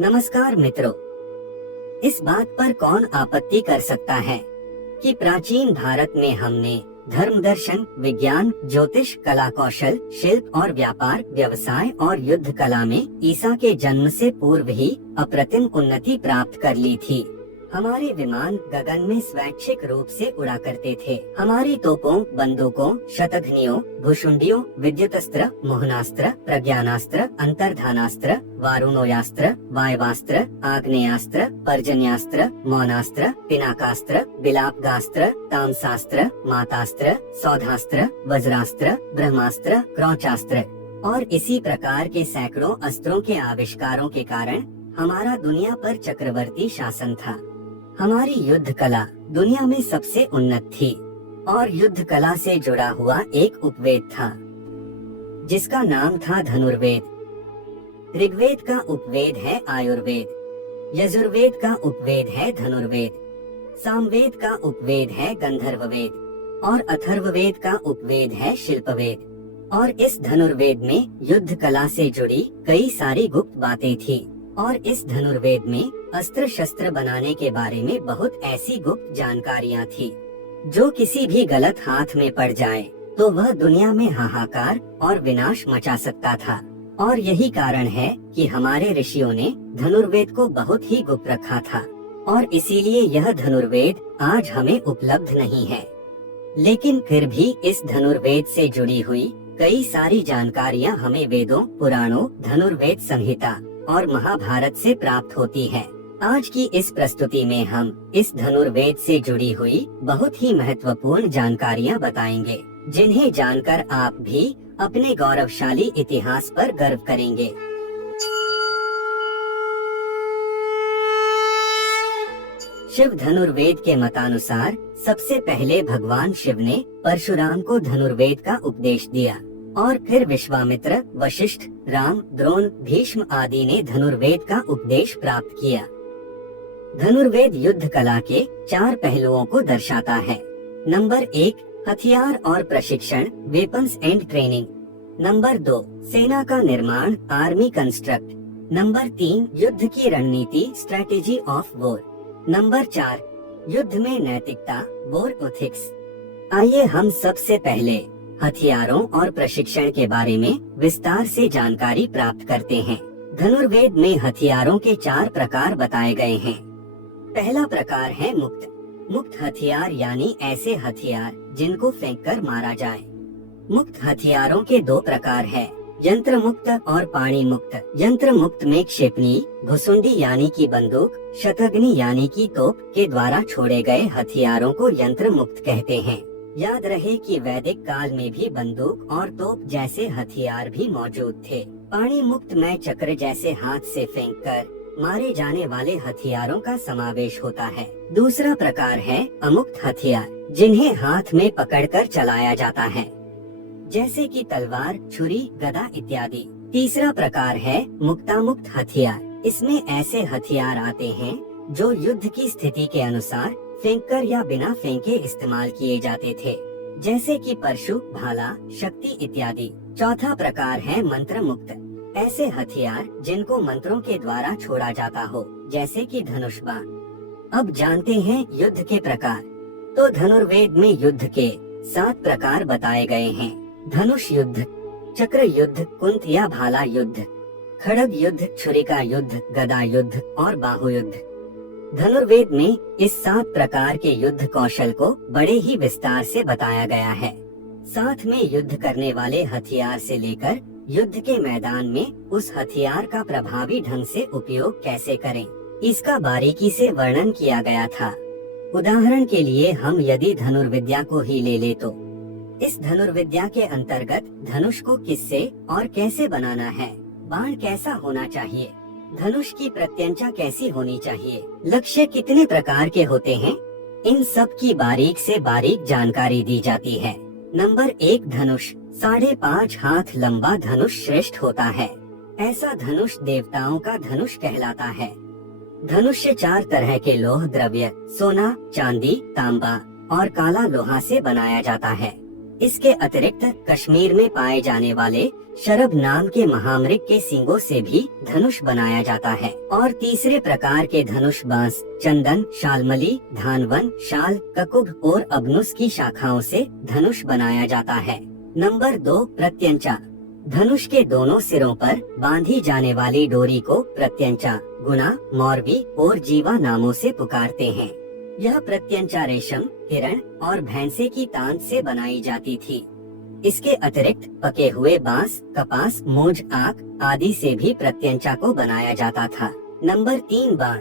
नमस्कार मित्रों, इस बात पर कौन आपत्ति कर सकता है कि प्राचीन भारत में हमने धर्म, दर्शन, विज्ञान, ज्योतिष, कला कौशल, शिल्प और व्यापार, व्यवसाय और युद्ध कला में ईसा के जन्म से पूर्व ही अप्रतिम उन्नति प्राप्त कर ली थी। हमारे विमान गगन में स्वैच्छिक रूप से उड़ा करते थे। हमारी तोपों, बंदूकों, शतघ्नियों, भुशुंडियों, विद्युतस्त्र, मोहनास्त्र, प्रज्ञानास्त्र, अंतर्धानास्त्र, वारुणोयास्त्र, वायवास्त्र, आग्नेयास्त्र, पर्जन्यास्त्र, मौनास्त्र, पिनाकास्त्र, बिलापगास्त्र, तामसास्त्र, मातास्त्र, सौधास्त्र, वज्रास्त्र, ब्रह्मास्त्र, क्रौचास्त्र और इसी प्रकार के सैकड़ों अस्त्रों के आविष्कारों के कारण हमारा दुनिया पर चक्रवर्ती शासन था। हमारी युद्ध कला दुनिया में सबसे उन्नत थी और युद्ध कला से जुड़ा हुआ एक उपवेद था जिसका नाम था धनुर्वेद। ऋग्वेद का उपवेद है आयुर्वेद, यजुर्वेद का उपवेद है धनुर्वेद, सामवेद का उपवेद है गंधर्ववेद और अथर्ववेद का उपवेद है शिल्पवेद। और इस धनुर्वेद में युद्ध कला से जुड़ी कई सारी गुप्त बातें थी और इस धनुर्वेद में अस्त्र शस्त्र बनाने के बारे में बहुत ऐसी गुप्त जानकारियां थी जो किसी भी गलत हाथ में पड़ जाए तो वह दुनिया में हाहाकार और विनाश मचा सकता था। और यही कारण है कि हमारे ऋषियों ने धनुर्वेद को बहुत ही गुप्त रखा था और इसीलिए यह धनुर्वेद आज हमें उपलब्ध नहीं है। लेकिन फिर भी इस धनुर्वेद से जुड़ी हुई कई सारी जानकारियां हमें वेदों, पुराणों, धनुर्वेद संहिता और महाभारत से प्राप्त होती है। आज की इस प्रस्तुति में हम इस धनुर्वेद से जुड़ी हुई बहुत ही महत्वपूर्ण जानकारियां बताएंगे, जिन्हें जानकर आप भी अपने गौरवशाली इतिहास पर गर्व करेंगे। शिव धनुर्वेद के मतानुसार सबसे पहले भगवान शिव ने परशुराम को धनुर्वेद का उपदेश दिया और फिर विश्वामित्र, वशिष्ठ, राम, द्रोण, भीष्म आदि ने धनुर्वेद का उपदेश प्राप्त किया। धनुर्वेद युद्ध कला के 4 पहलुओं को दर्शाता है। नंबर 1, हथियार और प्रशिक्षण, वेपन्स एंड ट्रेनिंग। नंबर 2, सेना का निर्माण, आर्मी कंस्ट्रक्ट। नंबर 3, युद्ध की रणनीति, स्ट्रेटेजी ऑफ वॉर। नंबर 4, युद्ध में नैतिकता, वॉर एथिक्स। आइए हम सबसे पहले हथियारों और प्रशिक्षण के बारे में विस्तार से जानकारी प्राप्त करते हैं। धनुर्वेद में हथियारों के 4 प्रकार बताए गए हैं। पहला प्रकार है मुक्त। मुक्त हथियार यानी ऐसे हथियार जिनको फेंककर मारा जाए। मुक्त हथियारों के 2 प्रकार है, यंत्र मुक्त और पाणी मुक्त। यंत्र मुक्त में क्षेपणी, भुसुंडी यानी कि बंदूक, शतघ्नि यानी कि तोप के द्वारा छोड़े गए हथियारों को यंत्र मुक्त कहते हैं। याद रहे कि वैदिक काल में भी बंदूक और तोप जैसे हथियार भी मौजूद थे। पाणी मुक्त में चक्र जैसे हाथ से फेंककर मारे जाने वाले हथियारों का समावेश होता है। दूसरा प्रकार है अमुक्त हथियार, जिन्हें हाथ में पकड़कर चलाया जाता है, जैसे कि तलवार, छुरी, गदा इत्यादि। तीसरा प्रकार है मुक्तामुक्त हथियार। इसमें ऐसे हथियार आते हैं जो युद्ध की स्थिति के अनुसार फेंककर या बिना फेंके इस्तेमाल किए जाते थे, जैसे कि परशु, भाला, शक्ति इत्यादि। चौथा प्रकार है मंत्र मुक्त। ऐसे हथियार जिनको मंत्रों के द्वारा छोड़ा जाता हो, जैसे कि धनुष बाण। अब जानते हैं युद्ध के प्रकार। तो धनुर्वेद में युद्ध के 7 प्रकार बताए गए हैं। धनुष युद्ध, चक्र युद्ध, कुंत या भाला युद्ध, खड़ग युद्ध, छुरिका युद्ध, गदा युद्ध और बाहु युद्ध। धनुर्वेद में इस 7 प्रकार के युद्ध कौशल को बड़े ही विस्तार से बताया गया है। साथ में युद्ध करने वाले हथियार से लेकर युद्ध के मैदान में उस हथियार का प्रभावी ढंग से उपयोग कैसे करें, इसका बारीकी से वर्णन किया गया था। उदाहरण के लिए हम यदि धनुर्विद्या को ही ले ले तो इस धनुर्विद्या के अंतर्गत धनुष को किससे और कैसे बनाना है, बाण कैसा होना चाहिए, धनुष की प्रत्यंचा कैसी होनी चाहिए, लक्ष्य कितने प्रकार के होते हैं, इन सब की बारीक से बारीक जानकारी दी जाती है। नंबर 1, धनुष। 5.5 हाथ लंबा धनुष श्रेष्ठ होता है। ऐसा धनुष देवताओं का धनुष कहलाता है। धनुष्य 4 तरह के लोह द्रव्य, सोना, चांदी, तांबा और काला लोहा से बनाया जाता है। इसके अतिरिक्त कश्मीर में पाए जाने वाले शरभ नाम के महामृग के सींगों से भी धनुष बनाया जाता है। और तीसरे प्रकार के धनुष बांस, चंदन, शालमली, धानवन, शाल, ककुभ और अबनुस की शाखाओं से धनुष बनाया जाता है। नंबर 2, प्रत्यंचा। धनुष के दोनों सिरों पर बांधी जाने वाली डोरी को प्रत्यंचा, गुणा, मौरवी और जीवा नामों से पुकारते हैं। यह प्रत्यंचा रेशम, हिरण और भैंसे की तांत से बनाई जाती थी। इसके अतिरिक्त पके हुए बांस, कपास, मूंज, आक आदि से भी प्रत्यंचा को बनाया जाता था। नंबर 3, बाण।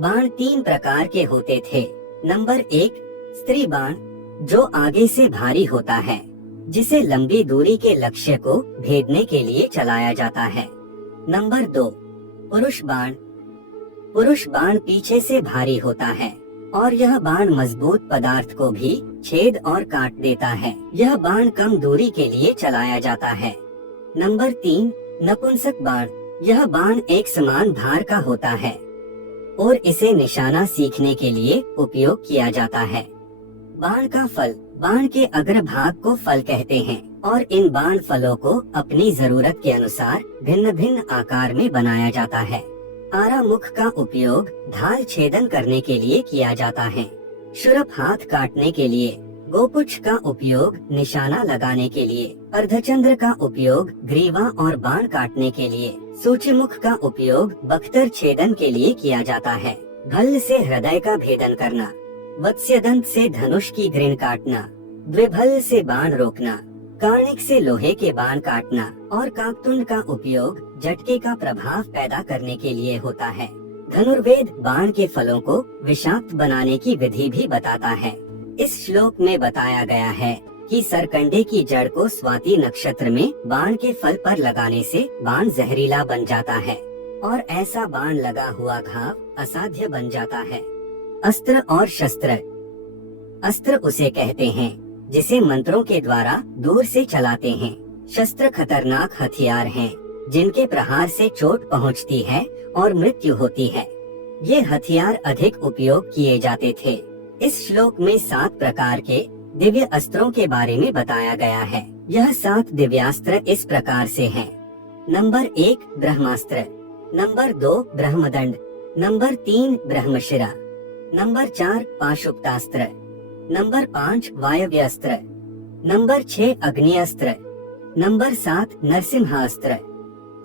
बाण 3 प्रकार के होते थे। नंबर 1, स्त्री बाण, जो आगे से भारी होता है, जिसे लंबी दूरी के लक्ष्य को भेदने के लिए चलाया जाता है। नंबर 2, पुरुष बाण। पुरुष बाण पीछे से भारी होता है और यह बाण मजबूत पदार्थ को भी छेद और काट देता है। यह बाण कम दूरी के लिए चलाया जाता है। नंबर 3, नपुंसक बाण। यह बाण एक समान धार का होता है और इसे निशाना सीखने के लिए उपयोग किया जाता है। बाण का फल। बाण के अग्रभाग को फल कहते हैं और इन बाण फलों को अपनी जरूरत के अनुसार भिन्न भिन्न आकार में बनाया जाता है। आरा मुख का उपयोग ढाल छेदन करने के लिए किया जाता है। शुरप हाथ काटने के लिए, गोपुच्छ का उपयोग निशाना लगाने के लिए, अर्धचंद्र का उपयोग ग्रीवा और बाण काटने के लिए, सूचीमुख का उपयोग बख्तर छेदन के लिए किया जाता है। भल्ल से हृदय का भेदन करना, वत्स्यदंत से धनुष की ग्रीन काटना, द्विभल्ल से बाण रोकना, कार्णिक से लोहे के बाण काटना और काकतुंड का उपयोग झटके का प्रभाव पैदा करने के लिए होता है। धनुर्वेद बाण के फलों को विषाक्त बनाने की विधि भी बताता है। इस श्लोक में बताया गया है कि सरकंडे की जड़ को स्वाति नक्षत्र में बाण के फल पर लगाने से बाण जहरीला बन जाता है और ऐसा बाण लगा हुआ घाव असाध्य बन जाता है। अस्त्र और शस्त्र। अस्त्र उसे कहते हैं जिसे मंत्रों के द्वारा दूर से चलाते हैं। शस्त्र खतरनाक हथियार हैं, जिनके प्रहार से चोट पहुंचती है और मृत्यु होती है। ये हथियार अधिक उपयोग किए जाते थे। इस श्लोक में 7 प्रकार के दिव्य अस्त्रों के बारे में बताया गया है। यह 7 दिव्यास्त्र इस प्रकार से हैं। Number 1, Brahmastra. Number 2, Brahmadand. Number 3, Brahmashira. Number 4, Pashupatastra. Number 5, Vayavyastra. Number 6, Agniastra. Number 7, Narasimhastra.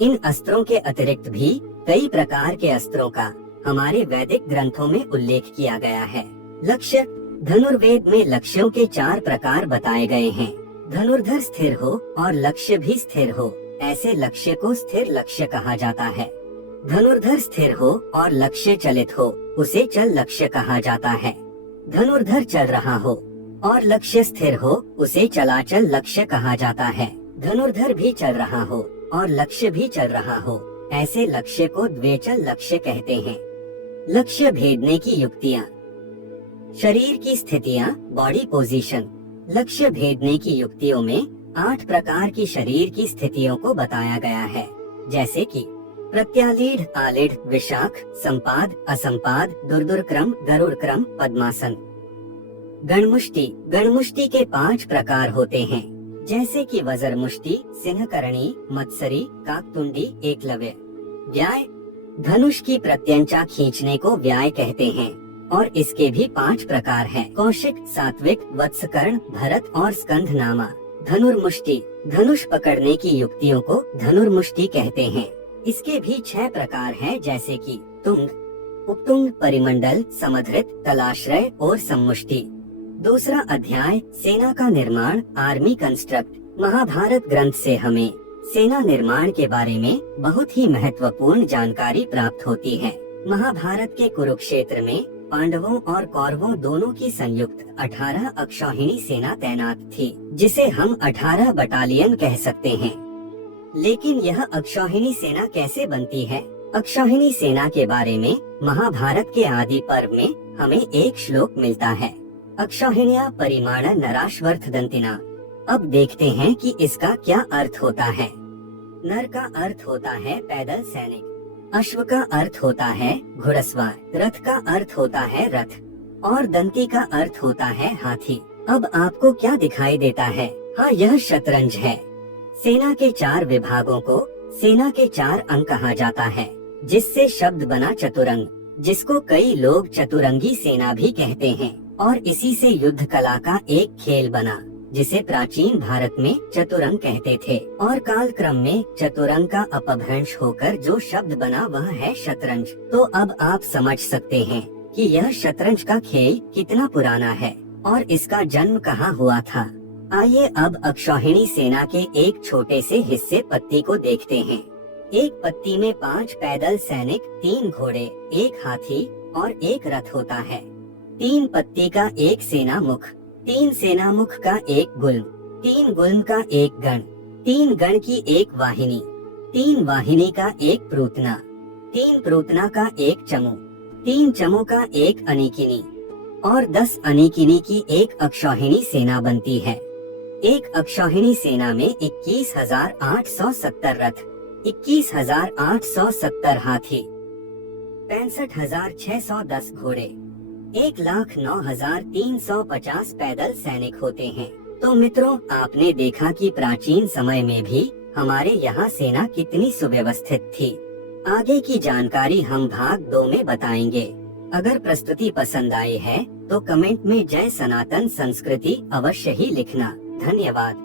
इन अस्त्रों के अतिरिक्त भी कई प्रकार के अस्त्रों का हमारे वैदिक ग्रंथों में उल्लेख किया गया है। लक्ष्य। धनुर्वेद में लक्ष्यों के 4 प्रकार बताए गए हैं। धनुर्धर स्थिर हो और लक्ष्य भी स्थिर हो, ऐसे लक्ष्य को स्थिर लक्ष्य कहा जाता है। धनुर्धर स्थिर हो और लक्ष्य चलित हो, उसे चल लक्ष्य कहा जाता है। धनुर्धर चल रहा हो और लक्ष्य स्थिर हो, उसे चलाचल लक्ष्य कहा जाता है। धनुर्धर भी चल रहा हो और लक्ष्य भी चल रहा हो, ऐसे लक्ष्य को द्वेचल लक्ष्य कहते हैं। लक्ष्य भेदने की युक्तियाँ। शरीर की स्थितियाँ, बॉडी पोजीशन। लक्ष्य भेदने की युक्तियों में 8 प्रकार की शरीर की स्थितियों को बताया गया है, जैसे कि प्रत्यालीढ़, आलीढ़, विशाख, संपाद, असंपाद, दुर्दुर्क्रम, गरुड़क्रम, पद्मासन। गणमुष्टि। गणमुष्टि के 5 प्रकार होते हैं, जैसे कि वज्रमुष्टि, सिंहकरणी, मत्सरी, काकतुंडी, एकलव्य। व्याय। धनुष की प्रत्यंचा खींचने को व्याय कहते हैं और इसके भी 5 प्रकार हैं। कौशिक, सात्विक, वत्सकर्ण, भरत और स्कंधनामा। धनुर्मुष्टि। धनुष पकड़ने की युक्तियों को धनुर्मुष्टि कहते हैं। इसके भी 6 प्रकार हैं, जैसे कि तुंग, उपतुंग, परिमंडल, समधृत, तलाश्रय और सम्मुष्टि। दूसरा अध्याय, सेना का निर्माण, आर्मी कंस्ट्रक्ट। महाभारत ग्रंथ से हमें सेना निर्माण के बारे में बहुत ही महत्वपूर्ण जानकारी प्राप्त होती है। महाभारत के कुरुक्षेत्र में पांडवों और कौरवों दोनों की संयुक्त 18 अक्षौहिणी सेना तैनात थी, जिसे हम 18 बटालियन कह सकते हैं। लेकिन यह अक्षौहिणी सेना कैसे बनती है? अक्षौहिणी सेना के बारे में महाभारत के आदि पर्व में हमें एक श्लोक मिलता है, अक्षौहिण्या परिमाण नराश्वर्थदंतिना। अब देखते हैं कि इसका क्या अर्थ होता है। नर का अर्थ होता है पैदल सैनिक, अश्व का अर्थ होता है घुड़सवार, रथ का अर्थ होता है रथ और दंती का अर्थ होता है हाथी। अब आपको क्या दिखाई देता है? हाँ, यह शतरंज है। सेना के 4 विभागों को सेना के 4 अंग कहा जाता है, जिससे शब्द बना चतुरंग, जिसको कई लोग चतुरंगी सेना भी कहते हैं। और इसी से युद्ध कला का एक खेल बना, जिसे प्राचीन भारत में चतुरंग कहते थे। और काल क्रम में चतुरंग का अपभ्रंश होकर जो शब्द बना वह है शतरंज। तो अब आप समझ सकते हैं कि यह शतरंज का खेल कितना पुराना है और इसका जन्म कहाँ हुआ था। आइए अब अक्षौहिणी सेना के एक छोटे से हिस्से पत्ती को देखते हैं। एक पत्ती में 5 पैदल सैनिक, 3 घोड़े, 1 हाथी और 1 रथ होता है। 3 पत्ती का एक सेना मुख, 3 सेना मुख का एक गुल्म, 3 गुल्म का एक गण, 3 गण की एक वाहिनी, 3 वाहिनी का एक प्रूतना, 3 प्रूतना का एक चमू, 3 चमू का एक अनिकिनी और 10 अनिकिनी की एक अक्षौहिणी सेना बनती है। एक अक्षौहिणी सेना में 21,870 रथ, 21,870 हाथी, 65,610 घोड़े, 1,09,350 पैदल सैनिक होते हैं। तो मित्रों, आपने देखा कि प्राचीन समय में भी हमारे यहाँ सेना कितनी सुव्यवस्थित थी। आगे की जानकारी हम भाग 2 में बताएंगे। अगर प्रस्तुति पसंद आई है तो कमेंट में जय सनातन संस्कृति अवश्य ही लिखना। धन्यवाद।